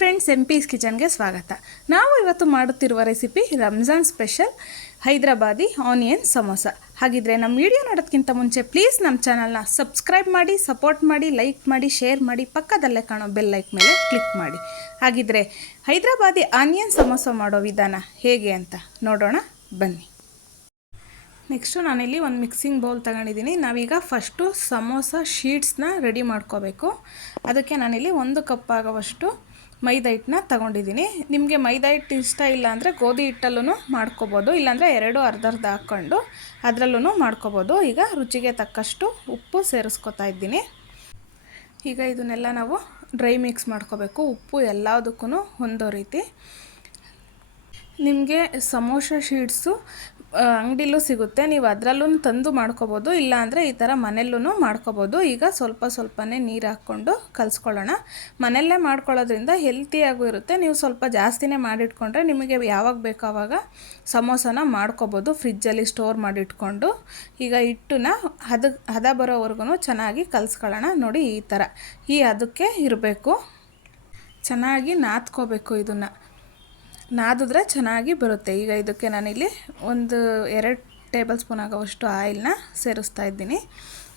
Friends M piece ಕಿಚನ್ಗೆ ಸ್ವಾಗತ. ನಾವು ಇವತ್ತು ಮಾಡುತ್ತಿರುವ recipe Ramzan special Hyderabadi onion samosa. ಹಾಗಿದ್ರೆ ನಮ್ಮ ವಿಡಿಯೋ ನೋಡೋದಕ್ಕಿಂತ ಮುಂಚೆ ಪ್ಲೀಸ್ ನಮ್ಮ ಚಾನಲ್ನ ಸಬ್ಸ್ಕ್ರೈಬ್ ಮಾಡಿ ಸಪೋರ್ಟ್ ಮಾಡಿ ಲೈಕ್ ಮಾಡಿ ಶೇರ್ ಮಾಡಿ, ಪಕ್ಕದಲ್ಲೇ ಕಾಣೋ ಬೆಲ್ ಲೈಕ್ ಮೇಲೆ ಕ್ಲಿಕ್ ಮಾಡಿ. ಹಾಗಿದ್ರೆ ಹೈದರಾಬಾದಿ ಆನಿಯನ್ ಸಮೋಸ ಮಾಡೋ ವಿಧಾನ ಹೇಗೆ ಅಂತ ನೋಡೋಣ, ಬನ್ನಿ. ನೆಕ್ಸ್ಟು ನಾನಿಲ್ಲಿ ಒಂದು ಮಿಕ್ಸಿಂಗ್ ಬೌಲ್ ತಗೊಂಡಿದ್ದೀನಿ. ನಾವೀಗ ಫಸ್ಟು ಸಮೋಸ ಶೀಟ್ಸ್ನ ರೆಡಿ ಮಾಡ್ಕೋಬೇಕು. ಅದಕ್ಕೆ ನಾನಿಲ್ಲಿ ಒಂದು ಕಪ್ ಆಗೋವಷ್ಟು ಮೈದಾ ಹಿಟ್ಟನ್ನ ತಗೊಂಡಿದ್ದೀನಿ. ನಿಮಗೆ ಮೈದಾ ಹಿಟ್ಟು ಇಷ್ಟ ಇಲ್ಲ ಅಂದರೆ ಗೋಧಿ ಹಿಟ್ಟಲ್ಲೂ ಮಾಡ್ಕೋಬೋದು. ಇಲ್ಲಾಂದರೆ ಎರಡು ಅರ್ಧ ಅರ್ಧ ಹಾಕ್ಕೊಂಡು ಅದರಲ್ಲೂ ಮಾಡ್ಕೋಬೋದು. ಈಗ ರುಚಿಗೆ ತಕ್ಕಷ್ಟು ಉಪ್ಪು ಸೇರಿಸ್ಕೊತಾ ಇದ್ದೀನಿ. ಈಗ ಇದನ್ನೆಲ್ಲ ನಾವು ಡ್ರೈ ಮಿಕ್ಸ್ ಮಾಡ್ಕೋಬೇಕು. ಉಪ್ಪು ಎಲ್ಲದಕ್ಕೂ ಹೊಂದೋ ರೀತಿ. ನಿಮಗೆ ಸಮೋಸ ಶೀಟ್ಸು ಅಂಗಡಿಲೂ ಸಿಗುತ್ತೆ. ನೀವು ಅದರಲ್ಲೂ ತಂದು ಮಾಡ್ಕೋಬೋದು. ಇಲ್ಲಾಂದರೆ ಈ ಥರ ಮನೆಯಲ್ಲೂ ಮಾಡ್ಕೋಬೋದು. ಈಗ ಸ್ವಲ್ಪ ಸ್ವಲ್ಪನೇ ನೀರು ಹಾಕ್ಕೊಂಡು ಕಲಿಸ್ಕೊಳ್ಳೋಣ. ಮನೆಯಲ್ಲೇ ಮಾಡ್ಕೊಳ್ಳೋದ್ರಿಂದ ಹೆಲ್ತಿಯಾಗೂ ಇರುತ್ತೆ. ನೀವು ಸ್ವಲ್ಪ ಜಾಸ್ತಿನೇ ಮಾಡಿಟ್ಕೊಂಡ್ರೆ ನಿಮಗೆ ಯಾವಾಗ ಬೇಕೋ ಆವಾಗ ಸಮೋಸನ ಮಾಡ್ಕೋಬೋದು. ಫ್ರಿಜ್ಜಲ್ಲಿ ಸ್ಟೋರ್ ಮಾಡಿಟ್ಕೊಂಡು. ಈಗ ಹಿಟ್ಟನ್ನ ಹದ ಹದ ಬರೋವರೆಗೂ ಚೆನ್ನಾಗಿ ಕಲಿಸ್ಕೊಳ್ಳೋಣ. ನೋಡಿ ಈ ಥರ ಈ ಅದಕ್ಕೆ ಇರಬೇಕು. ಚೆನ್ನಾಗಿ ನಾದ್ಕೋಬೇಕು ಇದನ್ನು. ನಾದಿದ್ರೆ ಚೆನ್ನಾಗಿ ಬರುತ್ತೆ. ಈಗ ಇದಕ್ಕೆ ನಾನಿಲ್ಲಿ ಒಂದು ಎರಡು ಟೇಬಲ್ ಸ್ಪೂನ್ ಆಗೋವಷ್ಟು ಆಯಿಲ್ನ ಸೇರಿಸ್ತಾ ಇದ್ದೀನಿ.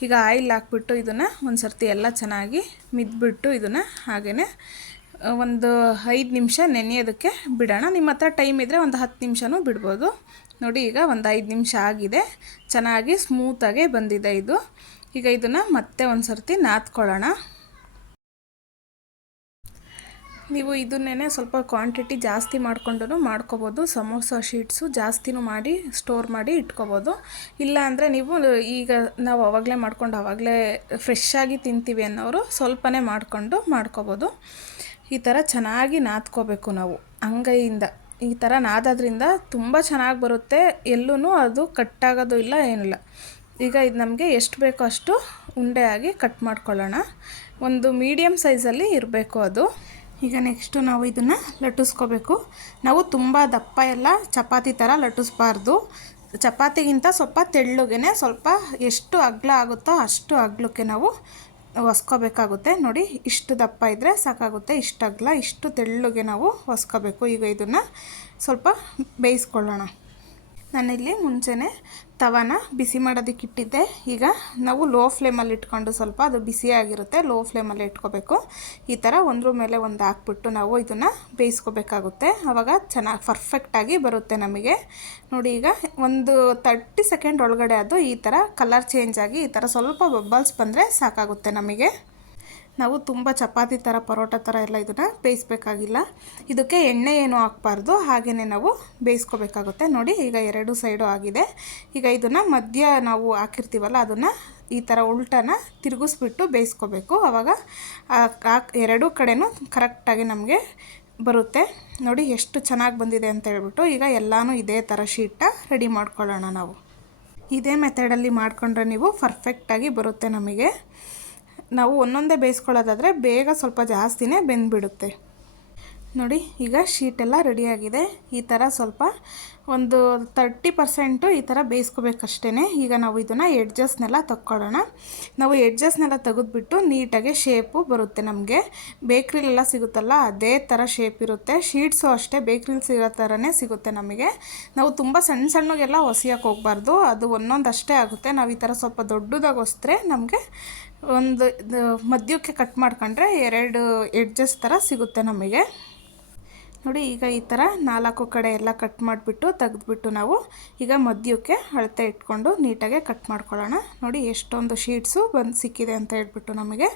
ಈಗ ಆಯಿಲ್ ಹಾಕ್ಬಿಟ್ಟು ಇದನ್ನು ಒಂದು ಸರ್ತಿ ಎಲ್ಲ ಚೆನ್ನಾಗಿ ಮಿದ್ಬಿಟ್ಟು ಇದನ್ನು ಹಾಗೆಯೇ ಒಂದು ಐದು ನಿಮಿಷ ನೆನೆಯೋದಕ್ಕೆ ಬಿಡೋಣ. ನಿಮ್ಮ ಹತ್ರ ಟೈಮ್ ಇದ್ದರೆ ಒಂದು ಹತ್ತು ನಿಮಿಷನೂ ಬಿಡ್ಬೋದು. ನೋಡಿ, ಈಗ ಒಂದು ಐದು ನಿಮಿಷ ಆಗಿದೆ. ಚೆನ್ನಾಗಿ ಸ್ಮೂತಾಗೆ ಬಂದಿದೆ ಇದು. ಈಗ ಇದನ್ನು ಮತ್ತೆ ಒಂದು ಸರ್ತಿ ನಾದ್ಕೊಳ್ಳೋಣ. ನೀವು ಇದನ್ನೇ ಸ್ವಲ್ಪ ಕ್ವಾಂಟಿಟಿ ಜಾಸ್ತಿ ಮಾಡ್ಕೊಂಡು ಮಾಡ್ಕೋಬೋದು. ಸಮೋಸ ಶೀಟ್ಸು ಜಾಸ್ತಿನೂ ಮಾಡಿ ಸ್ಟೋರ್ ಮಾಡಿ ಇಟ್ಕೋಬೋದು. ಇಲ್ಲ ಅಂದರೆ ನೀವು ಈಗ ನಾವು ಅವಾಗಲೇ ಮಾಡ್ಕೊಂಡು ಆವಾಗಲೇ ಫ್ರೆಶ್ಶಾಗಿ ತಿಂತೀವಿ ಅನ್ನೋರು ಸ್ವಲ್ಪನೇ ಮಾಡಿಕೊಂಡು ಮಾಡ್ಕೋಬೋದು. ಈ ಥರ ಚೆನ್ನಾಗಿ ನಾದ್ಕೋಬೇಕು ನಾವು ಅಂಗೈಯಿಂದ. ಈ ಥರ ನಾದೋದ್ರಿಂದ ತುಂಬ ಚೆನ್ನಾಗಿ ಬರುತ್ತೆ. ಎಲ್ಲೂ ಅದು ಕಟ್ಟಾಗೋದು ಇಲ್ಲ, ಏನಿಲ್ಲ. ಈಗ ಇದು ನಮಗೆ ಎಷ್ಟು ಬೇಕೋ ಅಷ್ಟು ಉಂಡೆಯಾಗಿ ಕಟ್ ಮಾಡ್ಕೊಳ್ಳೋಣ. ಒಂದು ಮೀಡಿಯಮ್ ಸೈಜಲ್ಲಿ ಇರಬೇಕು ಅದು. ಈಗ ನೆಕ್ಸ್ಟು ನಾವು ಇದನ್ನು ಲಟ್ಟಿಸ್ಕೋಬೇಕು. ನಾವು ತುಂಬ ದಪ್ಪ ಎಲ್ಲ ಚಪಾತಿ ಥರ ಲಟ್ಟಿಸ್ಬಾರ್ದು. ಚಪಾತಿಗಿಂತ ಸ್ವಲ್ಪ ತೆಳ್ಳಗೆ ಸ್ವಲ್ಪ ಎಷ್ಟು ಅಗ್ಲ ಆಗುತ್ತೋ ಅಷ್ಟು ಅಗ್ಲಕ್ಕೆ ನಾವು ಒಸ್ಕೋಬೇಕಾಗುತ್ತೆ. ನೋಡಿ, ಇಷ್ಟು ದಪ್ಪ ಇದ್ದರೆ ಸಾಕಾಗುತ್ತೆ. ಇಷ್ಟು ಅಗ್ಲ, ಇಷ್ಟು ತೆಳ್ಳಗೆ ನಾವು ಒಸ್ಕೋಬೇಕು. ಈಗ ಇದನ್ನು ಸ್ವಲ್ಪ ಬೇಯಿಸ್ಕೊಳ್ಳೋಣ. ನಾನಿಲ್ಲಿ ಮುಂಚೆನೇ ತವನ ಬಿಸಿ ಮಾಡೋದಕ್ಕೆ ಇಟ್ಟಿದ್ದೆ. ಈಗ ನಾವು ಲೋ ಫ್ಲೇಮಲ್ಲಿ ಇಟ್ಕೊಂಡು ಸ್ವಲ್ಪ ಅದು ಬಿಸಿಯಾಗಿರುತ್ತೆ, ಲೋ ಫ್ಲೇಮಲ್ಲಿ ಇಟ್ಕೋಬೇಕು. ಈ ಥರ ಒಂದ್ರ ಮೇಲೆ ಒಂದು ಹಾಕ್ಬಿಟ್ಟು ನಾವು ಇದನ್ನು ಬೇಯಿಸ್ಕೋಬೇಕಾಗುತ್ತೆ. ಆವಾಗ ಚೆನ್ನಾಗಿ ಪರ್ಫೆಕ್ಟಾಗಿ ಬರುತ್ತೆ ನಮಗೆ. ನೋಡಿ ಈಗ ಒಂದು ತರ್ಟಿ ಸೆಕೆಂಡ್ ಒಳಗಡೆ ಅದು ಈ ಥರ ಕಲರ್ ಚೇಂಜ್ ಆಗಿ ಈ ಥರ ಸ್ವಲ್ಪ ಬಬ್ಬಲ್ಸ್ ಬಂದರೆ ಸಾಕಾಗುತ್ತೆ ನಮಗೆ. ನಾವು ತುಂಬ ಚಪಾತಿ ಥರ ಪರೋಟ ಥರ ಎಲ್ಲ ಇದನ್ನು ಬೇಯಿಸ್ಬೇಕಾಗಿಲ್ಲ. ಇದಕ್ಕೆ ಎಣ್ಣೆ ಏನು ಹಾಕ್ಬಾರ್ದು ಹಾಗೆಯೇ ನಾವು ಬೇಯಿಸ್ಕೋಬೇಕಾಗುತ್ತೆ. ನೋಡಿ, ಈಗ ಎರಡು ಸೈಡು ಆಗಿದೆ. ಈಗ ಇದನ್ನು ಮಧ್ಯ ನಾವು ಹಾಕಿರ್ತೀವಲ್ಲ, ಅದನ್ನು ಈ ಥರ ಉಲ್ಟನ ತಿರುಗಿಸ್ಬಿಟ್ಟು ಬೇಯಿಸ್ಕೋಬೇಕು. ಆವಾಗ ಎರಡೂ ಕಡೆಯೂ ಕರೆಕ್ಟಾಗಿ ನಮಗೆ ಬರುತ್ತೆ. ನೋಡಿ, ಎಷ್ಟು ಚೆನ್ನಾಗಿ ಬಂದಿದೆ ಅಂತ ಹೇಳ್ಬಿಟ್ಟು ಈಗ ಎಲ್ಲನೂ ಇದೇ ಥರ ಶೀಟ ರೆಡಿ ಮಾಡ್ಕೊಳ್ಳೋಣ ನಾವು. ಇದೇ ಮೆಥಡಲ್ಲಿ ಮಾಡಿಕೊಂಡ್ರೆ ನೀವು ಪರ್ಫೆಕ್ಟಾಗಿ ಬರುತ್ತೆ ನಮಗೆ. ನಾವು ಒಂದೊಂದೇ ಬೇಯಿಸ್ಕೊಳ್ಳೋದಾದರೆ ಬೇಗ ಸ್ವಲ್ಪ ಜಾಸ್ತಿನೇ ಬೆಂದ್ಬಿಡುತ್ತೆ. ನೋಡಿ, ಈಗ ಶೀಟೆಲ್ಲ ರೆಡಿಯಾಗಿದೆ. ಈ ಥರ ಸ್ವಲ್ಪ ಒಂದು ತರ್ಟಿ ಪರ್ಸೆಂಟು ಈ ಥರ ಬೇಯಿಸ್ಕೋಬೇಕಷ್ಟೇ ಈಗ ನಾವು ಇದನ್ನು ಎಡ್ಜಸ್ನೆಲ್ಲ ತಕ್ಕೊಳ್ಳೋಣ. ನಾವು ಎಡ್ಜಸ್ನೆಲ್ಲ ತೆಗೆದುಬಿಟ್ಟು ನೀಟಾಗಿ ಶೇಪು ಬರುತ್ತೆ ನಮಗೆ. ಬೇಕ್ರಿಲೆಲ್ಲ ಸಿಗುತ್ತಲ್ಲ, ಅದೇ ಥರ ಶೇಪ್ ಇರುತ್ತೆ. ಶೀಟ್ಸು ಅಷ್ಟೇ ಬೇಕ್ರಿಲಿ ಸಿಗೋ ಥರನೇ ಸಿಗುತ್ತೆ ನಮಗೆ. ನಾವು ತುಂಬ ಸಣ್ಣ ಸಣ್ಣಗೆಲ್ಲ ಹೊಸಿಯಕ್ಕೆ ಹೋಗ್ಬಾರ್ದು. ಅದು ಒಂದೊಂದು ಅಷ್ಟೇ ಆಗುತ್ತೆ. ನಾವು ಈ ಥರ ಸ್ವಲ್ಪ ದೊಡ್ಡದಾಗಿ ಹೊಸಿದ್ರೆ ನಮಗೆ ಒಂದು ಮಧ್ಯಕ್ಕೆ ಕಟ್ ಮಾಡ್ಕೊಂಡ್ರೆ ಎರಡು ಎಡ್ಜಸ್ ಥರ ಸಿಗುತ್ತೆ ನಮಗೆ. ನೋಡಿ, ಈಗ ಈ ಥರ ನಾಲ್ಕು ಕಡೆ ಎಲ್ಲ ಕಟ್ ಮಾಡಿಬಿಟ್ಟು ತೆಗೆದ್ಬಿಟ್ಟು ನಾವು ಈಗ ಮಧ್ಯಕ್ಕೆ ಅಳತೆ ಇಟ್ಕೊಂಡು ನೀಟಾಗೆ ಕಟ್ ಮಾಡ್ಕೊಳ್ಳೋಣ. ನೋಡಿ, ಎಷ್ಟೊಂದು ಶೀಟ್ಸು ಬಂದು ಸಿಕ್ಕಿದೆ ಅಂತ ಹೇಳ್ಬಿಟ್ಟು ನಮಗೆ.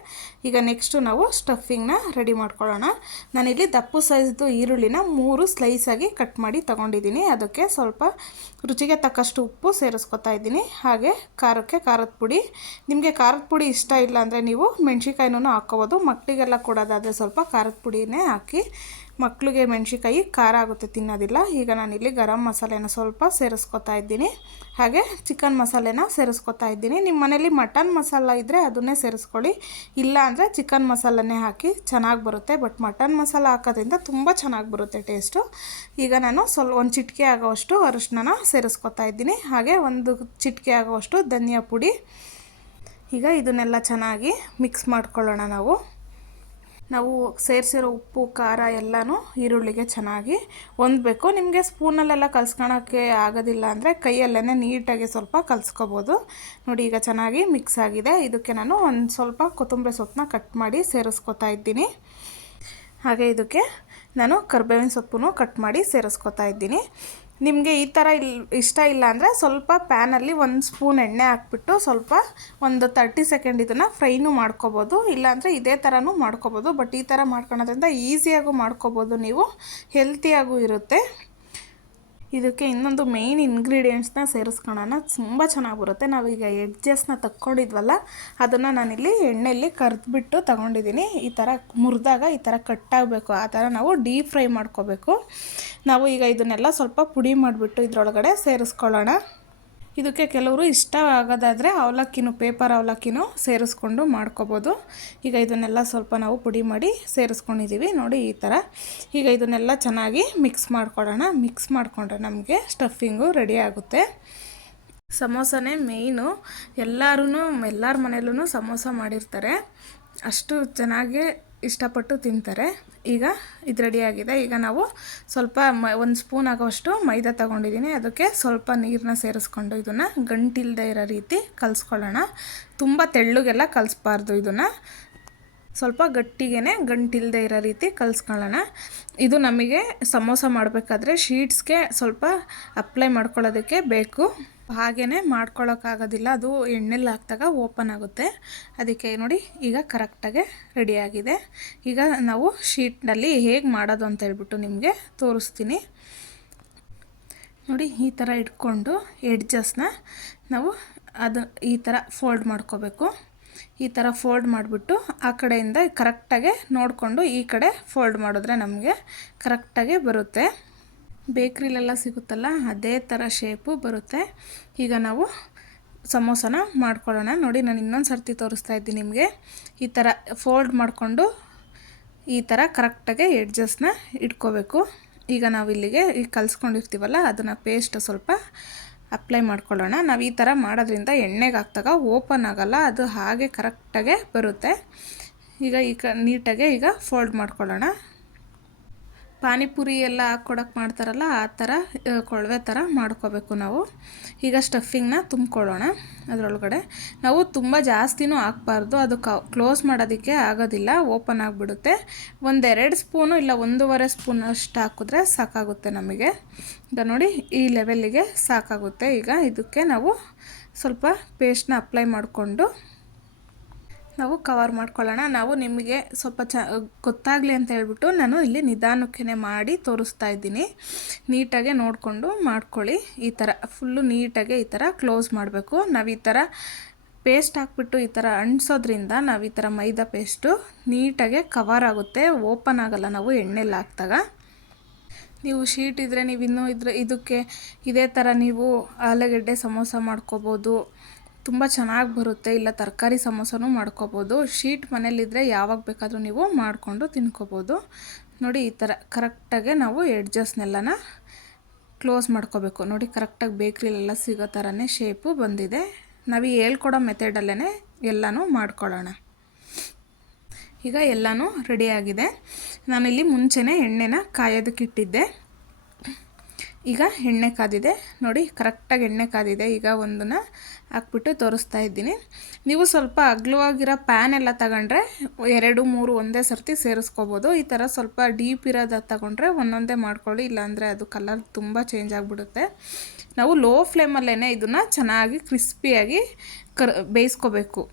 ಈಗ ನೆಕ್ಸ್ಟು ನಾವು ಸ್ಟಫಿಂಗ್ನ ರೆಡಿ ಮಾಡ್ಕೊಳ್ಳೋಣ. ನಾನಿಲ್ಲಿ ದಪ್ಪು ಸೈಜ್ದು ಈರುಳ್ಳಿನ ಮೂರು ಸ್ಲೈಸಾಗಿ ಕಟ್ ಮಾಡಿ ತೊಗೊಂಡಿದ್ದೀನಿ. ಅದಕ್ಕೆ ಸ್ವಲ್ಪ ರುಚಿಗೆ ತಕ್ಕಷ್ಟು ಉಪ್ಪು ಸೇರಿಸ್ಕೊತಾ ಇದ್ದೀನಿ. ಹಾಗೆ ಖಾರಕ್ಕೆ ಖಾರದ ಪುಡಿ. ನಿಮಗೆ ಖಾರದ ಪುಡಿ ಇಷ್ಟ ಇಲ್ಲ ಅಂದರೆ ನೀವು ಮೆಣಸಿನ್ಕಾಯಿನೂ ಹಾಕ್ಕೋಬೋದು ಮಕ್ಕಳಿಗೆಲ್ಲ ಕೊಡೋದಾದರೆ ಸ್ವಲ್ಪ ಖಾರದ ಪುಡಿನೇ ಹಾಕಿ ಮಕ್ಕಳಿಗೆ ಮೆಣಸಿಕಾಯಿ ಖಾರ ಆಗುತ್ತೆ ತಿನ್ನೋದಿಲ್ಲ. ಈಗ ನಾನಿಲ್ಲಿ ಗರಂ ಮಸಾಲೆನ ಸ್ವಲ್ಪ ಸೇರಿಸ್ಕೊತಾ ಇದ್ದೀನಿ. ಹಾಗೆ ಚಿಕನ್ ಮಸಾಲೆನ ಸೇರಿಸ್ಕೊತಾ ಇದ್ದೀನಿ. ನಿಮ್ಮ ಮನೇಲಿ ಮಟನ್ ಮಸಾಲ ಇದ್ದರೆ ಅದನ್ನೇ ಸೇರಿಸ್ಕೊಳ್ಳಿ. ಇಲ್ಲ ಅಂದರೆ ಚಿಕನ್ ಮಸಾಲನೇ ಹಾಕಿ ಚೆನ್ನಾಗಿ ಬರುತ್ತೆ. ಬಟ್ ಮಟನ್ ಮಸಾಲ ಹಾಕೋದ್ರಿಂದ ತುಂಬ ಚೆನ್ನಾಗಿ ಬರುತ್ತೆ ಟೇಸ್ಟು. ಈಗ ನಾನು ಸ್ವಲ್ಪ ಒಂದು ಚಿಟಿಕೆ ಆಗೋವಷ್ಟು ಅರಿಶಿನ ಸೇರಿಸ್ಕೊತಾ ಇದ್ದೀನಿ. ಹಾಗೆ ಒಂದು ಚಿಟಿಕೆ ಆಗೋವಷ್ಟು ಧನಿಯಾ ಪುಡಿ. ಈಗ ಇದನ್ನೆಲ್ಲ ಚೆನ್ನಾಗಿ ಮಿಕ್ಸ್ ಮಾಡ್ಕೊಳ್ಳೋಣ ನಾವು. ನಾವು ಸೇರಿಸಿರೋ ಉಪ್ಪು, ಖಾರ ಎಲ್ಲನೂ ಈರುಳ್ಳಿಗೆ ಚೆನ್ನಾಗಿ ಹೊಂದಬೇಕು. ನಿಮಗೆ ಸ್ಪೂನಲ್ಲೆಲ್ಲ ಕಲ್ಸ್ಕೊಳಕ್ಕೆ ಆಗೋದಿಲ್ಲ ಅಂದರೆ ಕೈಯಲ್ಲೇ ನೀಟಾಗಿ ಸ್ವಲ್ಪ ಕಲಿಸ್ಕೋಬೋದು. ನೋಡಿ, ಈಗ ಚೆನ್ನಾಗಿ ಮಿಕ್ಸ್ ಆಗಿದೆ. ಇದಕ್ಕೆ ನಾನು ಒಂದು ಸ್ವಲ್ಪ ಕೊತ್ತಂಬರಿ ಸೊಪ್ಪನ್ನ ಕಟ್ ಮಾಡಿ ಸೇರಿಸ್ಕೊತಾ ಇದ್ದೀನಿ. ಹಾಗೆ ಇದಕ್ಕೆ ನಾನು ಕರ್ಬೇವಿನ ಸೊಪ್ಪನ್ನು ಕಟ್ ಮಾಡಿ ಸೇರಿಸ್ಕೊತಾ ಇದ್ದೀನಿ. ನಿಮಗೆ ಈ ಥರ ಇಲ್, ಇಷ್ಟ ಇಲ್ಲ ಅಂದರೆ ಸ್ವಲ್ಪ ಪ್ಯಾನಲ್ಲಿ ಒಂದು ಸ್ಪೂನ್ ಎಣ್ಣೆ ಹಾಕ್ಬಿಟ್ಟು ಸ್ವಲ್ಪ ಒಂದು ತರ್ಟಿ ಸೆಕೆಂಡ್ ಇದನ್ನು ಫ್ರೈನೂ ಮಾಡ್ಕೋಬೋದು. ಇಲ್ಲಾಂದರೆ ಇದೇ ಥರನೂ ಮಾಡ್ಕೋಬೋದು. ಬಟ್ ಈ ಥರ ಮಾಡ್ಕೊಳೋದ್ರಿಂದ ಈಸಿಯಾಗೂ ಮಾಡ್ಕೋಬೋದು ನೀವು. ಹೆಲ್ತಿಯಾಗೂ ಇರುತ್ತೆ. ಇದಕ್ಕೆ ಇನ್ನೊಂದು ಮೇಯ್ನ್ ಇಂಗ್ರೀಡಿಯೆಂಟ್ಸ್ನ ಸೇರಿಸ್ಕೊಳ್ಳೋಣ ತುಂಬ ಚೆನ್ನಾಗಿ ಬರುತ್ತೆ. ನಾವೀಗ ಎಡ್ಜಸ್ನ ತಕ್ಕೊಂಡಿದ್ವಲ್ಲ, ಅದನ್ನು ನಾನಿಲ್ಲಿ ಎಣ್ಣೆಯಲ್ಲಿ ಕರೆದ್ಬಿಟ್ಟು ತಗೊಂಡಿದ್ದೀನಿ ಈ ಥರ ಮುರಿದಾಗ ಈ ಥರ ಕಟ್ಟಾಗಬೇಕು ಆ ಥರ ನಾವು ಡೀಪ್ ಫ್ರೈ ಮಾಡ್ಕೋಬೇಕು. ನಾವು ಈಗ ಇದನ್ನೆಲ್ಲ ಸ್ವಲ್ಪ ಪುಡಿ ಮಾಡಿಬಿಟ್ಟು ಇದರೊಳಗಡೆ ಸೇರಿಸ್ಕೊಳ್ಳೋಣ ಇದಕ್ಕೆ ಕೆಲವರು ಇಷ್ಟ ಆಗೋದಾದರೆ ಅವಲಕ್ಕಿನೂ ಪೇಪರ್ ಅವಲಕ್ಕಿನೂ ಸೇರಿಸ್ಕೊಂಡು ಮಾಡ್ಕೋಬೋದು. ಈಗ ಇದನ್ನೆಲ್ಲ ಸ್ವಲ್ಪ ನಾವು ಪುಡಿ ಮಾಡಿ ಸೇರಿಸ್ಕೊಂಡಿದ್ದೀವಿ ನೋಡಿ ಈ ಥರ. ಈಗ ಇದನ್ನೆಲ್ಲ ಚೆನ್ನಾಗಿ ಮಿಕ್ಸ್ ಮಾಡ್ಕೊಳ್ಳೋಣ ಮಿಕ್ಸ್ ಮಾಡಿಕೊಂಡ್ರೆ ನಮಗೆ ಸ್ಟಫಿಂಗು ರೆಡಿ ಆಗುತ್ತೆ. ಸಮೋಸನೇ ಮೇಯ್ನು ಎಲ್ಲರೂ ಎಲ್ಲರ ಮನೆಯಲ್ಲೂ ಸಮೋಸ ಮಾಡಿರ್ತಾರೆ. ಅಷ್ಟು ಚೆನ್ನಾಗಿ ಇಷ್ಟಪಟ್ಟು ತಿಂತಾರೆ. ಈಗ ಇದು ರೆಡಿಯಾಗಿದೆ ಈಗ ನಾವು ಸ್ವಲ್ಪ ಮ, ಒಂದು ಸ್ಪೂನ್ ಆಗೋಷ್ಟು ಮೈದಾ ತೊಗೊಂಡಿದ್ದೀನಿ ಅದಕ್ಕೆ ಸ್ವಲ್ಪ ನೀರನ್ನ ಸೇರಿಸ್ಕೊಂಡು ಇದನ್ನು ಗಂಟಿಲ್ಲದೆ ಇರೋ ರೀತಿ ಕಲಿಸ್ಕೊಳ್ಳೋಣ. ತುಂಬ ತೆಳ್ಳಗೆಲ್ಲ ಕಲಿಸ್ಬಾರ್ದು ಇದನ್ನು. ಸ್ವಲ್ಪ ಗಟ್ಟಿಗೆ ಗಂಟಿಲ್ಲದೆ ಇರೋ ರೀತಿ ಕಲಿಸ್ಕೊಳ್ಳೋಣ. ಇದು ನಮಗೆ ಸಮೋಸ ಮಾಡಬೇಕಾದ್ರೆ ಶೀಟ್ಸ್ಗೆ ಸ್ವಲ್ಪ ಅಪ್ಲೈ ಮಾಡ್ಕೊಳ್ಳೋದಕ್ಕೆ ಬೇಕು. ಹಾಗೇ ಮಾಡ್ಕೊಳ್ಳೋಕ್ಕಾಗೋದಿಲ್ಲ, ಅದು ಎಣ್ಣೆಲಿ ಹಾಕಿದಾಗ ಓಪನ್ ಆಗುತ್ತೆ. ಅದಕ್ಕೆ ನೋಡಿ, ಈಗ ಕರೆಕ್ಟಾಗೆ ರೆಡಿಯಾಗಿದೆ. ಈಗ ನಾವು ಶೀಟ್ನಲ್ಲಿ ಹೇಗೆ ಮಾಡೋದು ಅಂತ ಹೇಳ್ಬಿಟ್ಟು ನಿಮಗೆ ತೋರಿಸ್ತೀನಿ. ನೋಡಿ, ಈ ಥರ ಇಟ್ಕೊಂಡು ಎಡ್ಜಸ್ನ ನಾವು ಅದು ಈ ಥರ ಫೋಲ್ಡ್ ಮಾಡ್ಕೋಬೇಕು. ಈ ಥರ ಫೋಲ್ಡ್ ಮಾಡಿಬಿಟ್ಟು ಆ ಕಡೆಯಿಂದ ಕರೆಕ್ಟಾಗೆ ನೋಡಿಕೊಂಡು ಈ ಕಡೆ ಫೋಲ್ಡ್ ಮಾಡಿದ್ರೆ ನಮಗೆ ಕರೆಕ್ಟಾಗೆ ಬರುತ್ತೆ. ಬೇಕ್ರಿಲೆಲ್ಲ ಸಿಗುತ್ತಲ್ಲ, ಅದೇ ಥರ ಶೇಪು ಬರುತ್ತೆ. ಈಗ ನಾವು ಸಮೋಸನ ಮಾಡ್ಕೊಳ್ಳೋಣ. ನೋಡಿ, ನಾನು ಇನ್ನೊಂದು ಸರ್ತಿ ತೋರಿಸ್ತಾ ಇದ್ದೀನಿ ನಿಮಗೆ. ಈ ಥರ ಫೋಲ್ಡ್ ಮಾಡಿಕೊಂಡು ಈ ಥರ ಕರೆಕ್ಟಾಗಿ ಎಡ್ಜಸ್ನ ಇಟ್ಕೋಬೇಕು. ಈಗ ನಾವು ಇಲ್ಲಿಗೆ ಈಗ ಕಲಿಸ್ಕೊಂಡಿರ್ತೀವಲ್ಲ, ಅದನ್ನು ಪೇಸ್ಟ್ ಸ್ವಲ್ಪ ಅಪ್ಲೈ ಮಾಡ್ಕೊಳ್ಳೋಣ. ನಾವು ಈ ಥರ ಮಾಡೋದ್ರಿಂದ ಎಣ್ಣೆಗೆ ಹಾಕ್ದಾಗ ಓಪನ್ ಆಗೋಲ್ಲ, ಅದು ಹಾಗೆ ಕರೆಕ್ಟಾಗೆ ಬರುತ್ತೆ. ಈಗ ಈ ಕ ನೀಟಾಗೆ ಈಗ ಫೋಲ್ಡ್ ಮಾಡ್ಕೊಳ್ಳೋಣ. ಪಾನಿಪುರಿ ಎಲ್ಲ ಹಾಕ್ಕೊಡಕ್ಕೆ ಮಾಡ್ತಾರಲ್ಲ, ಆ ಥರ ಕೊಳವೆ ಥರ ಮಾಡ್ಕೋಬೇಕು ನಾವು. ಈಗ ಸ್ಟಫಿಂಗ್ನ ತುಂಬ್ಕೊಳ್ಳೋಣ ಅದರೊಳಗಡೆ. ನಾವು ತುಂಬ ಜಾಸ್ತಿನೂ ಹಾಕ್ಬಾರ್ದು, ಅದು ಕ್ಲೋಸ್ ಮಾಡೋದಕ್ಕೆ ಆಗೋದಿಲ್ಲ ಓಪನ್ ಆಗಿಬಿಡುತ್ತೆ. ಒಂದೆರಡು ಸ್ಪೂನು ಇಲ್ಲ ಒಂದೂವರೆ ಸ್ಪೂನ್ ಅಷ್ಟು ಹಾಕಿದ್ರೆ ಸಾಕಾಗುತ್ತೆ ನಮಗೆ. ಈಗ ನೋಡಿ, ಈ ಲೆವೆಲ್ಲಿಗೆ ಸಾಕಾಗುತ್ತೆ. ಈಗ ಇದಕ್ಕೆ ನಾವು ಸ್ವಲ್ಪ ಪೇಸ್ಟ್ನ ಅಪ್ಲೈ ಮಾಡಿಕೊಂಡು ನಾವು ಕವರ್ ಮಾಡ್ಕೊಳ್ಳೋಣ. ನಾವು ನಿಮಗೆ ಸ್ವಲ್ಪ ಚ ಗೊತ್ತಾಗಲಿ ಅಂತ ಹೇಳ್ಬಿಟ್ಟು ನಾನು ಇಲ್ಲಿ ನಿಧಾನಕ್ಕೆ ಮಾಡಿ ತೋರಿಸ್ತಾ ಇದ್ದೀನಿ. ನೀಟಾಗೆ ನೋಡಿಕೊಂಡು ಮಾಡ್ಕೊಳ್ಳಿ. ಈ ಥರ, ಫುಲ್ಲು ನೀಟಾಗೆ ಈ ಥರ ಕ್ಲೋಸ್ ಮಾಡಬೇಕು. ನಾವು ಈ ಥರ ಪೇಸ್ಟ್ ಹಾಕ್ಬಿಟ್ಟು ಈ ಥರ ಅಂಟಿಸೋದ್ರಿಂದ ನಾವು ಈ ಥರ ಮೈದಾ ಪೇಸ್ಟು ನೀಟಾಗೆ ಕವರ್ ಆಗುತ್ತೆ. ಓಪನ್ ಆಗೋಲ್ಲ ನಾವು ಎಣ್ಣೆಲಿ ಹಾಕ್ದಾಗ. ನೀವು ಶೀಟ್ ಇದ್ದರೆ ನೀವು ಇನ್ನೂ ಇದ್ರೆ ಇದಕ್ಕೆ ಇದೇ ಥರ ನೀವು ಆಲೂಗಡ್ಡೆ ಸಮೋಸ ಮಾಡ್ಕೋಬೋದು. ತುಂಬ ಚೆನ್ನಾಗಿ ಬರುತ್ತೆ. ಇಲ್ಲ ತರಕಾರಿ ಸಮೋಸನೂ ಮಾಡ್ಕೋಬೋದು. ಶೀಟ್ ಮನೇಲಿದ್ದರೆ ಯಾವಾಗ ಬೇಕಾದರೂ ನೀವು ಮಾಡಿಕೊಂಡು ತಿನ್ಕೋಬೋದು. ನೋಡಿ ಈ ಥರ ಕರೆಕ್ಟಾಗೆ ನಾವು ಎಡ್ಜಸ್ನೆಲ್ಲನ ಕ್ಲೋಸ್ ಮಾಡ್ಕೋಬೇಕು. ನೋಡಿ ಕರೆಕ್ಟಾಗಿ ಬೇಕ್ರಿಲೆಲ್ಲ ಸಿಗೋ ಥರನೇ ಶೇಪು ಬಂದಿದೆ. ನಾವು ಹೇಳ್ಕೊಡೋ ಮೆಥಡಲ್ಲೇ ಎಲ್ಲನೂ ಮಾಡ್ಕೊಳ್ಳೋಣ. ಈಗ ಎಲ್ಲನೂ ರೆಡಿಯಾಗಿದೆ ನಾನಿಲ್ಲಿ ಮುಂಚೆನೇ ಎಣ್ಣೆನ ಕಾಯೋದಕ್ಕಿಟ್ಟಿದ್ದೆ. ಈಗ ಎಣ್ಣೆ ಕಾದಿದೆ. ನೋಡಿ ಕರೆಕ್ಟಾಗಿ ಎಣ್ಣೆ ಕಾದಿದೆ. ಈಗ ಒಂದನ್ನು ಹಾಕ್ಬಿಟ್ಟು ತೋರಿಸ್ತಾ ಇದ್ದೀನಿ. ನೀವು ಸ್ವಲ್ಪ ಅಗ್ಲವಾಗಿರೋ ಪ್ಯಾನ್ ಎಲ್ಲ ತಗೊಂಡ್ರೆ ಎರಡು, ಮೂರು ಒಂದೇ ಸರ್ತಿ ಸೇರಿಸ್ಕೋಬೋದು. ಈ ಥರ ಸ್ವಲ್ಪ ಡೀಪ್ ಇರೋದು ತಗೊಂಡ್ರೆ ಒಂದೊಂದೇ ಮಾಡ್ಕೊಳ್ಳಿ. ಇಲ್ಲಾಂದರೆ ಅದು ಕಲರ್ ತುಂಬ ಚೇಂಜ್ ಆಗಿಬಿಡುತ್ತೆ. ನಾವು ಲೋ ಫ್ಲೇಮಲ್ಲೇ ಇದನ್ನು ಚೆನ್ನಾಗಿ ಕ್ರಿಸ್ಪಿಯಾಗಿ ಕರ್, ಬೇಯಿಸ್ಕೋಬೇಕು.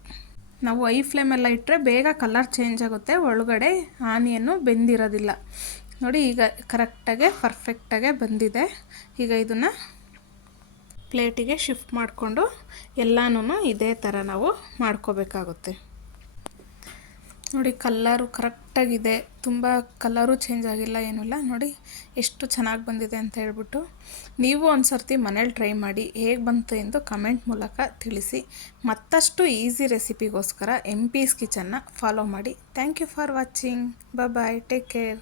ನಾವು ಐ ಫ್ಲೇಮೆಲ್ಲ ಇಟ್ಟರೆ ಬೇಗ ಕಲರ್ ಚೇಂಜ್ ಆಗುತ್ತೆ. ಒಳಗಡೆ ಆನಿಯನ್ನು ಬೆಂದಿರೋದಿಲ್ಲ. ನೋಡಿ, ಈಗ ಕರೆಕ್ಟಾಗೆ ಪರ್ಫೆಕ್ಟಾಗೆ ಬಂದಿದೆ. ಈಗ ಇದನ್ನು ಪ್ಲೇಟಿಗೆ ಶಿಫ್ಟ್ ಮಾಡಿಕೊಂಡು ಎಲ್ಲನೂ ಇದೇ ಥರ ನಾವು ಮಾಡ್ಕೋಬೇಕಾಗುತ್ತೆ. ನೋಡಿ ಕಲ್ಲರು ಕರೆಕ್ಟಾಗಿದೆ ತುಂಬ ಕಲ್ಲರು ಚೇಂಜ್ ಆಗಿಲ್ಲ, ಏನಿಲ್ಲ. ನೋಡಿ, ಎಷ್ಟು ಚೆನ್ನಾಗಿ ಬಂದಿದೆ ಅಂತ ಹೇಳ್ಬಿಟ್ಟು ನೀವು ಒಂದು ಸರ್ತಿ ಮನೇಲಿ ಟ್ರೈ ಮಾಡಿ, ಹೇಗೆ ಬಂತು ಎಂದು ಕಮೆಂಟ್ ಮೂಲಕ ತಿಳಿಸಿ. ಮತ್ತಷ್ಟು ಈಸಿ ರೆಸಿಪಿಗೋಸ್ಕರ ಎಂ ಪೀಸ್ ಕಿಚನ್ನ ಫಾಲೋ ಮಾಡಿ. Thank you for watching bye take care